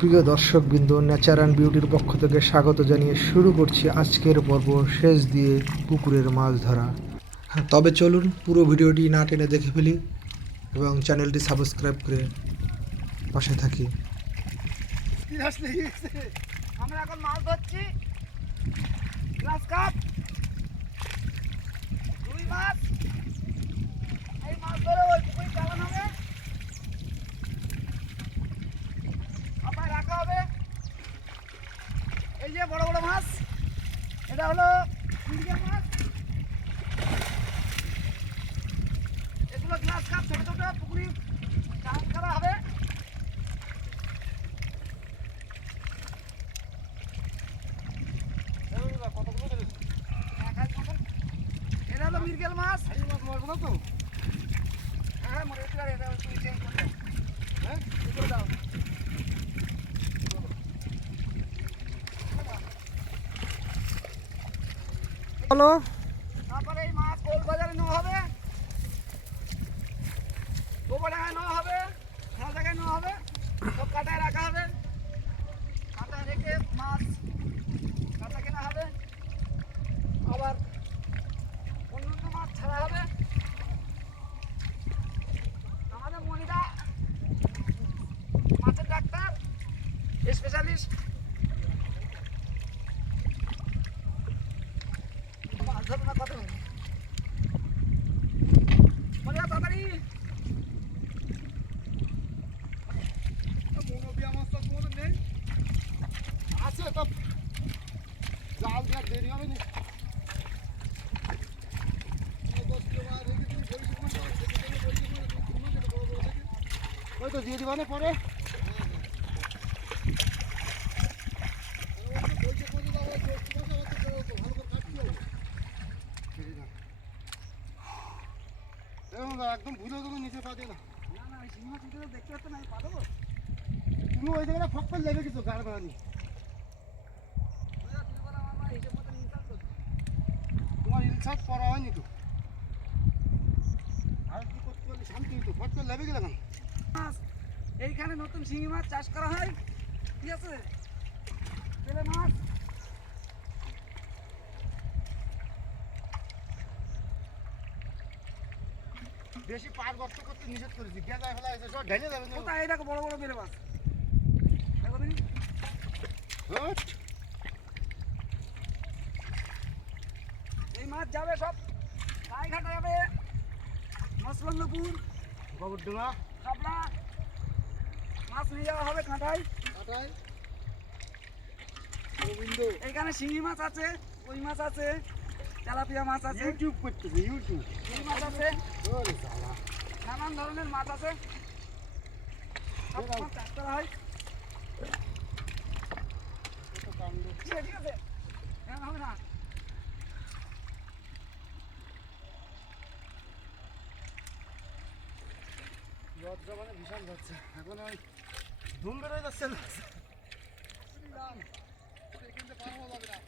প্রিয় দর্শকবৃন্দ, nature and বিউটির পক্ষ থেকে স্বাগত জানিয়ে শুরু করছি আজকের পর্ব শেষ দিয়ে পুকুরের মাছ ধরা। হ্যাঁ, তবে চলুন পুরো ভিডিওটি না টেনে দেখে ফেলি এবং চ্যানেলটি সাবস্ক্রাইব করে পাশে থাকি। আমরা এখন মাছ ধরছি গ্লাস কাপ রুই মাছ। এই মাছ ধরে ওই পুকুরে চালানো হবে, আপায় রাখা হবে। এই যে বড় বড় মাছ, এটা হলো মিডিয়াম মাছ, এগুলো গ্লাস কাপ ছোট ছোট পুকুরি চাষ করা হবে। এটা হলো মৃগেল মাছ। তো হ্যাঁ মরে যেতে পারে, এটা তুমি চেঞ্জ করে দাও। হ্যাঁ করে দাও। হলো তারপরে এই মাছ কোল বাজারে নেওয়া হবে, গোবরডাঙ্গায় নেওয়া হবে, খেলা জায়গায় নেওয়া হবে, সব কাটায় রাখা হবে। কাটায় রেখে মাছ কাটা কেনা হবে, আবার অন্য অন্য মাছ ছাড়া হবে। আমাদের মনিরা মাছের ডাক্তার, স্পেশালিস্ট। মাছ ধরবো না কত মনিরা তাড়াতাড়ি। আছে তো জাল দেওয়ার দেরি হবে না। ওই তো দিয়ে দিবা না পরে। একদম ভুলে তুমি নিচে পা দিয়ে না। না না ওই সিনেমা চিত্র দেখতে পাচ্ছ না, আমি পা দেবো। তুমি ওই জায়গাটা ফক করে লেগে কিছু গাড় বাড়ানি। তোমার ইলসাদ পড়া হয়নি তো, আর কি করতে পারলে শান্তি হতো, ফট করে লেগে গেলে কেন? এইখানে নতুন শিঙি মাছ চাষ করা হয়, ঠিক আছে? তেলে মাছ বেশি পার গর্ত করতে নিষেধ করেছি, গেঁজায় ফেলা হয়েছে, সব ঢেলে যাবে না। কোথায়? এই দেখো বড় বড় বেলে মাছ, দেখো তুমি। হট। এই মাছ যাবে সব গাইঘাটা যাবে, মসলন্দপুর, গোবরডাঙ্গা, কাবলা। মাছ নিয়ে যাওয়া হবে কাঁটায়। কাটাই, গোবিন্দ। এইখানে শিঙি মাছ আছে, কই মাছ আছে, তেলাপিয়া মাছ আছে, ইউটিউব করতেছে, ইউটিউব। রুই মাছ আছে, ওরে শালা। নানান ধরনের মাছ আছে, সব মাছ চাষ করা হয়। কত কাণ্ড। ঠিক আছে, ঠিক আছে, হ্যাঁ হবে না। লজ্জা মানে বিশাল যাচ্ছে এখন, ওই ধুম বেরোয় যাচ্ছে না। এখান থেকে পার হওয়া যাবে না।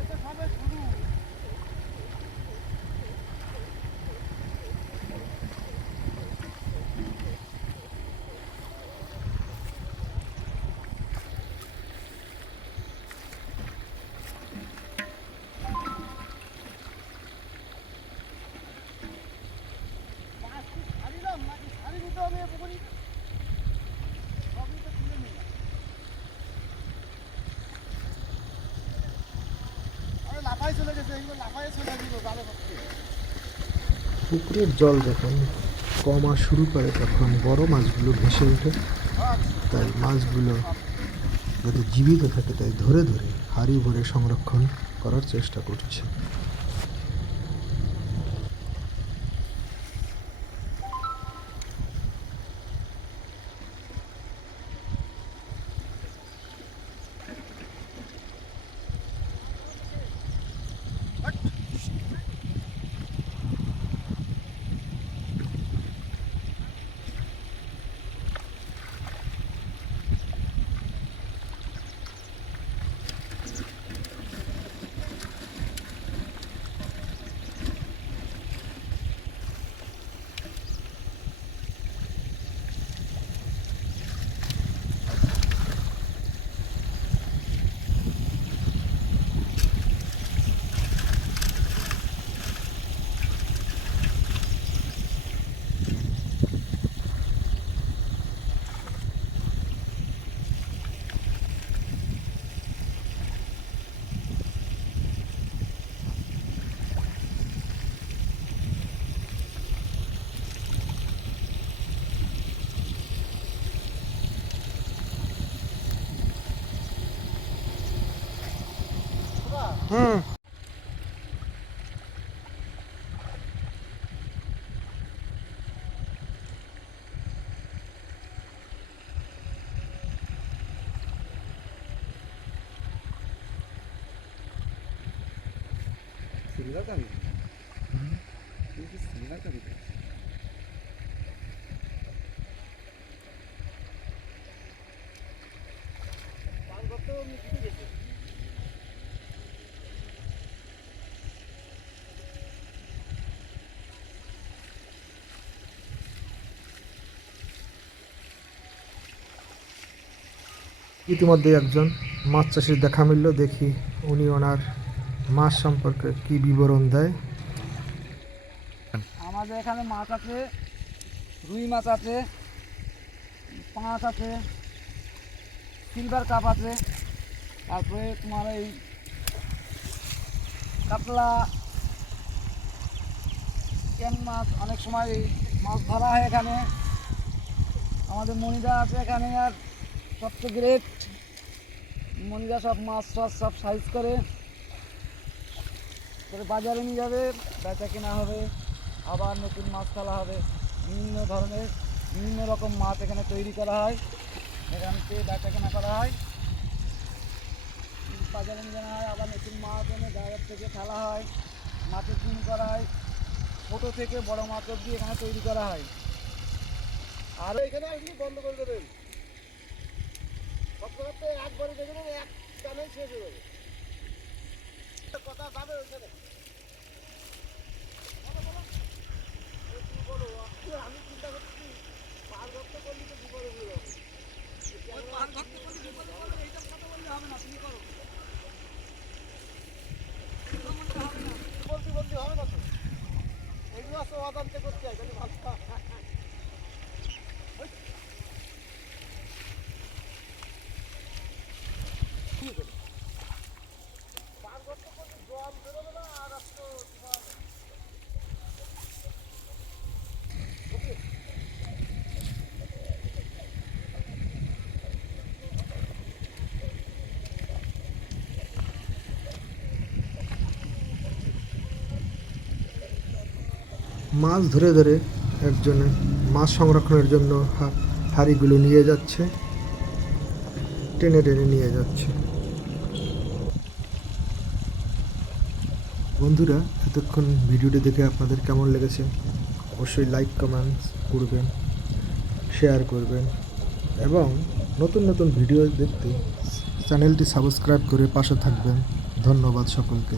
এটা সবে শুরু। মাছ কি ছাড়িলাম নাকি ছাড়ি নিতে হবে পুকুরি? সবই তো তুলে নিলাম। আরে লাফাই চলে গেছে, এগুলো লাফাই চলে গেল জালে করতে। পুকুরের জল যখন কমা শুরু করে তখন বড় মাছগুলো ভেসে ওঠে, তাই মাছগুলো যাতে জীবিত থাকে তাই ধরে ধরে হাড়ি ভরে সংরক্ষণ করার চেষ্টা করছে। হুম। সিলভার কারি সিলভার কারি পান করতেও আমি কিছু গেছি ইতিমধ্যে একজন মাছ চাষির দেখা মিলল, দেখি উনি ওনার মাছ সম্পর্কে কি বিবরণ দেয়। আমাদের এখানে মাছ আছে, রুই মাছ আছে, পাঁচ আছে, সিলভার কাপ আছে, তারপরে তোমার এই কাতলা, ক্যান মাছ, অনেক সময় এই মাছ ধরা হয় এখানে। আমাদের মনিদা আছে এখানে, আর সবচেয়ে গ্রেট মনিদা সব মাছ টাছ সব সাইজ করে বাজারে নিয়ে যাবে, বেচা কেনা হবে, আবার নতুন মাছ ফেলা হবে। বিভিন্ন ধরনের বিভিন্ন রকম মাছ এখানে তৈরি করা হয়, এখান থেকে বেচা কেনা করা হয়, বাজারে নিয়ে যাওয়া হয়, আবার নতুন মাছ এনে জায়গার থেকে ফেলা হয়, মাছের ডিম করা হয়, ছোটো থেকে বড় মাছ অবধি এখানে তৈরি করা হয়। আর এখানে আসলে বন্ধ করে দেবেন সব জায়গাতে একবারে দেখে নেবেন, এক টানেই শেষ হয়ে যাবে কথা যাবে ওইখানে আমি চিন্তা করছি পার গর্ত করলে তো বিপদে হয়ে যাবে বলতে বলতে হবে না তো এগুলো আছে অজান্তে করতে হয় তাহলে ভালো পার গর্ত করলে জল বেরোবে না আর আসলে তোমার মাছ ধরে ধরে একজনে মাছ সংরক্ষণের জন্য হাঁড়িগুলো নিয়ে যাচ্ছে, টেনে টেনে নিয়ে যাচ্ছে। বন্ধুরা, এতক্ষণ ভিডিওটি দেখে আপনাদের কেমন লেগেছে অবশ্যই লাইক কমেন্টস করবেন, শেয়ার করবেন এবং নতুন নতুন ভিডিও দেখতে চ্যানেলটি সাবস্ক্রাইব করে পাশে থাকবেন। ধন্যবাদ সকলকে।